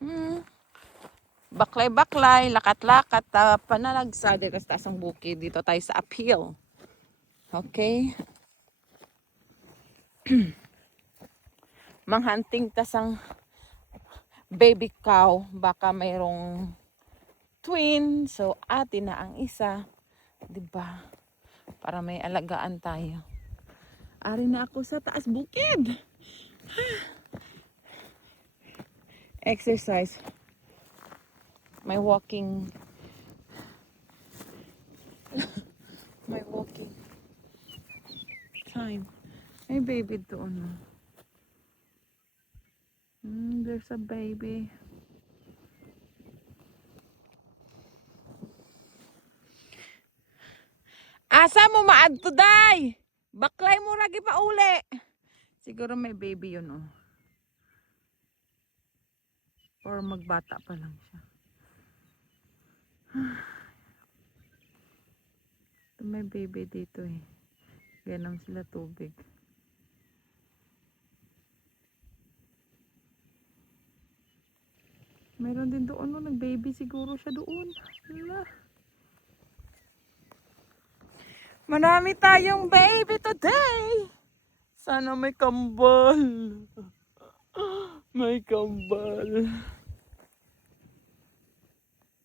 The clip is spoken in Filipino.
Hmm. Baklay-baklay, lakat-lakat, panalagsa dito sa taas ng bukid. Dito tayo sa uphill. Okay? Manghunting tasang baby cow. Baka mayroong twin. So, atin na ang isa. Diba? Para may alagaan tayo. Ari na ako sa taas bukid. Exercise. My walking time. May baby doon. There's a baby. Asa mo maadto day? Baklay mo lagi pa uli. Siguro may baby yun oh. Or magbata pa lang siya. May baby dito eh. Ganom sila tubig. Meron din doon no, nag-baby siguro siya doon. Hala. Marami tayong baby today. Sana may kambal. May kambal.